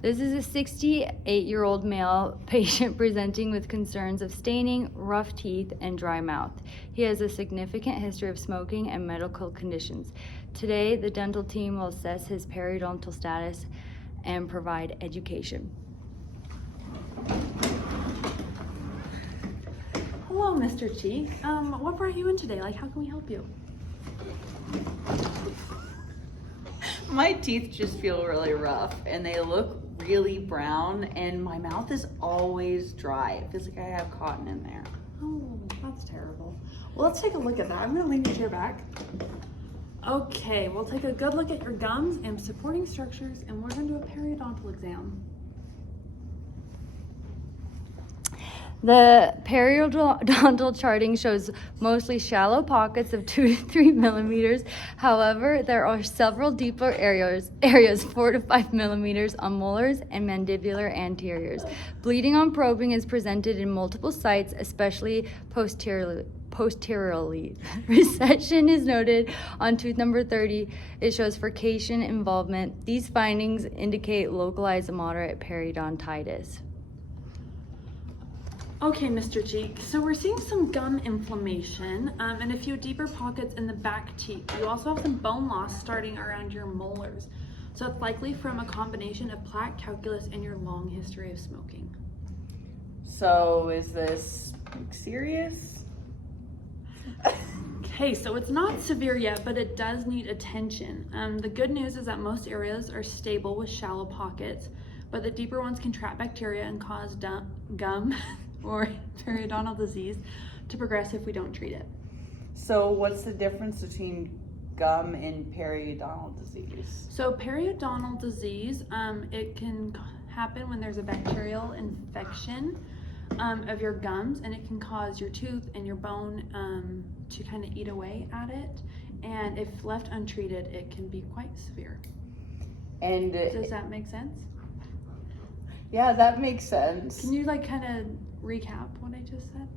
This is a 68-year-old male patient presenting with concerns of staining, rough teeth, and dry mouth. He has a significant history of smoking and medical conditions. Today, the dental team will assess his periodontal status and provide education. Hello, Mr. Cheek. What brought you in today? Like, how can we help you? My teeth just feel really rough and they look really brown and my mouth is always dry. It feels like I have cotton in there. Oh, that's terrible. Well, let's take a look at that. I'm gonna lean your chair back. Okay, we'll take a good look at your gums and supporting structures, and we're gonna do a periodontal exam. The periodontal charting shows mostly shallow pockets of 2 to 3 millimeters. However, there are several deeper areas 4 to 5 millimeters on molars and mandibular anteriors. Bleeding on probing is presented in multiple sites, especially posteriorly. Recession is noted on tooth number 30. It shows furcation involvement. These findings indicate localized moderate periodontitis. Okay, Mr. Cheek, so we're seeing some gum inflammation and a few deeper pockets in the back teeth. You also have some bone loss starting around your molars. So it's likely from a combination of plaque calculus and your long history of smoking. So is this serious? Okay, so it's not severe yet, but it does need attention. The good news is that most areas are stable with shallow pockets, but the deeper ones can trap bacteria and cause gum or periodontal disease to progress if we don't treat it. So what's the difference between gum and periodontal disease? So periodontal disease, it can happen when there's a bacterial infection of your gums, and it can cause your tooth and your bone to kind of eat away at it. And if left untreated, it can be quite severe. And Does that make sense? yeah, that makes sense. Can you like kind of recap what I just said?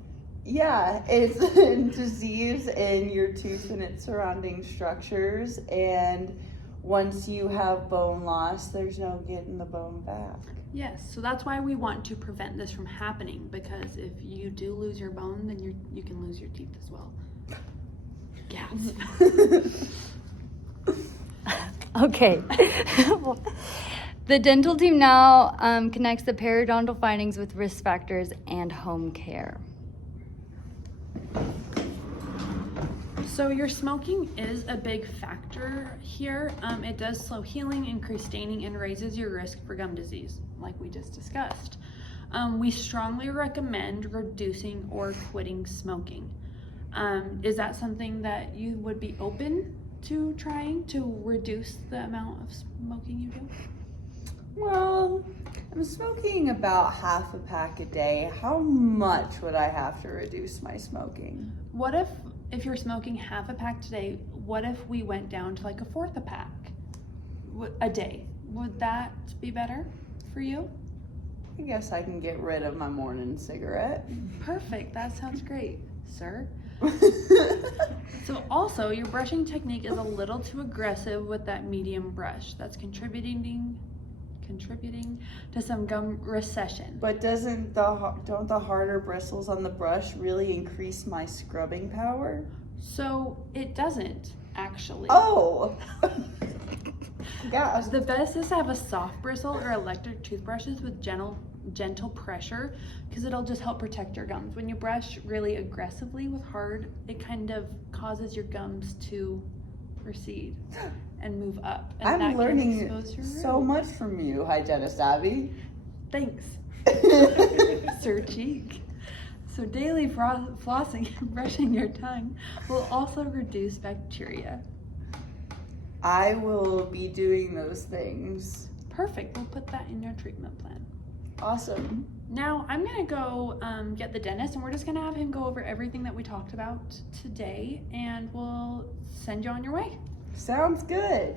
Yeah, it's a disease in your tooth and its surrounding structures, and once you have bone loss, there's no getting the bone back. Yes, so that's why we want to prevent this from happening, because if you do lose your bone, then you can lose your teeth as well. Yes. Okay. The dental team now connects the periodontal findings with risk factors and home care. So your smoking is a big factor here. It does slow healing, increase staining, and raises your risk for gum disease, like we just discussed. We strongly recommend reducing or quitting smoking. Is that something that you would be open to trying to reduce the amount of smoking you do? Well, I'm smoking about half a pack a day. How much would I have to reduce my smoking? What if you're smoking half a pack today, what if we went down to like a fourth a pack a day? Would that be better for you? I guess I can get rid of my morning cigarette. Perfect, that sounds great, sir. So also, your brushing technique is a little too aggressive with that medium brush. That's contributing to some gum recession. But don't the harder bristles on the brush really increase my scrubbing power? So it doesn't actually. Oh! Gosh. The best is to have a soft bristle or electric toothbrushes with gentle pressure, because it'll just help protect your gums. When you brush really aggressively with hard, it kind of causes your gums to recede and move up. And I'm learning your so root. much from you, Hygienist Abby. Thanks, Sir Cheek. So daily flossing and brushing your tongue will also reduce bacteria. I will be doing those things. Perfect, we'll put that in your treatment plan. Awesome. Now I'm gonna go get the dentist, and we're just gonna have him go over everything that we talked about today, and we'll send you on your way. Sounds good.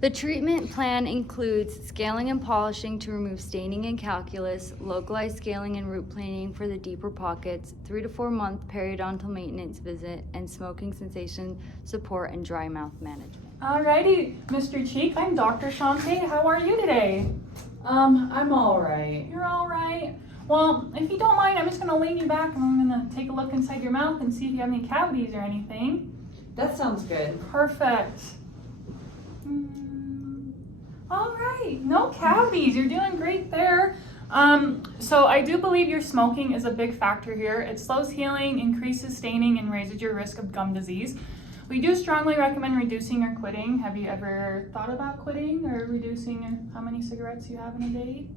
The treatment plan includes scaling and polishing to remove staining and calculus, localized scaling and root planing for the deeper pockets, 3 to 4 month periodontal maintenance visit, and smoking cessation support and dry mouth management. Alrighty, Mr. Cheek, I'm Dr. Shante. How are you today? I'm all right. You're all right. Well, if you don't mind, I'm just gonna lean you back and I'm gonna take a look inside your mouth and see if you have any cavities or anything. That sounds good. Perfect. All right, no cavities. You're doing great there. So I do believe your smoking is a big factor here. It slows healing, increases staining, and raises your risk of gum disease. We do strongly recommend reducing or quitting. Have you ever thought about quitting or reducing how many cigarettes you have in a day?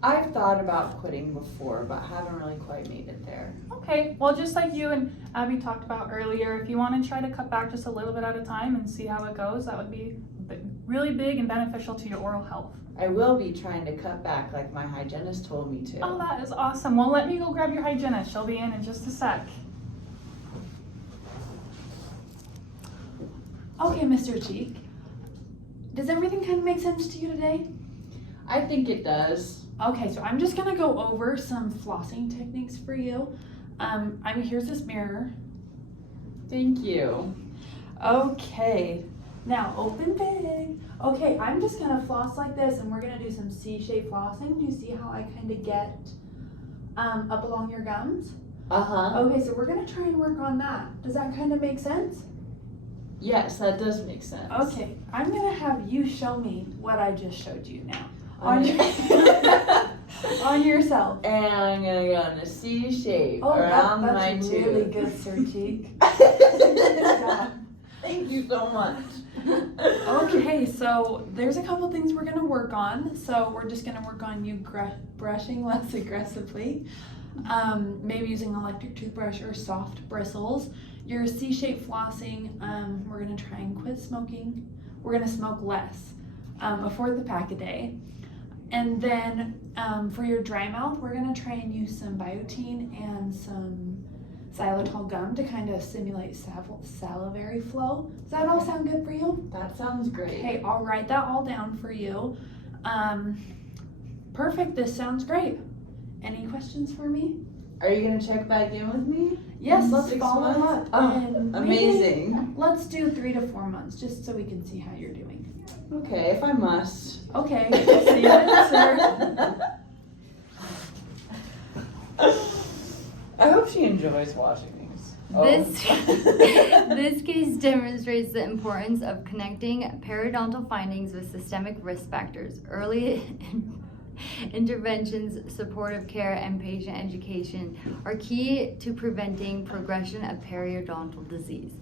I've thought about quitting before, but haven't really quite made it there. Okay, well, just like you and Abby talked about earlier, if you want to try to cut back just a little bit at a time and see how it goes, that would be really big and beneficial to your oral health. I will be trying to cut back like my hygienist told me to. Oh, that is awesome. Well, let me go grab your hygienist. She'll be in just a sec. Okay, Mr. Cheek. Does everything kind of make sense to you today? I think it does. Okay, so I'm just gonna go over some flossing techniques for you. Here's this mirror. Thank you. Okay, now open big. Okay, I'm just gonna floss like this and we're gonna do some C-shaped flossing. Do you see how I kind of get up along your gums? Uh-huh. Okay, so we're gonna try and work on that. Does that kind of make sense? Yes, that does make sense. Okay, I'm gonna have you show me what I just showed you now. On On yourself. And I'm gonna go in a C shape around my that's tooth. really good, Sir Cheek. Thank you so much. Okay, so there's a couple things we're gonna work on. So we're just gonna work on you brushing less aggressively. Maybe using an electric toothbrush or soft bristles. Your C-shaped flossing, we're gonna try and quit smoking. We're gonna smoke less, a fourth a pack a day. And then for your dry mouth, we're gonna try and use some Biotene and some xylitol gum to kind of simulate salivary flow. Does that all sound good for you? That sounds great. Okay, I'll write that all down for you. Perfect, this sounds great. Any questions for me? Are you gonna check back in with me? Yes, in let's 6 follow months? up. Oh, and maybe amazing. Let's do 3 to 4 months, just so we can see how you're doing. Okay, if I must. Okay, see you then, sir. I hope she enjoys watching these. This case demonstrates the importance of connecting periodontal findings with systemic risk factors. Early interventions, supportive care, and patient education are key to preventing progression of periodontal disease.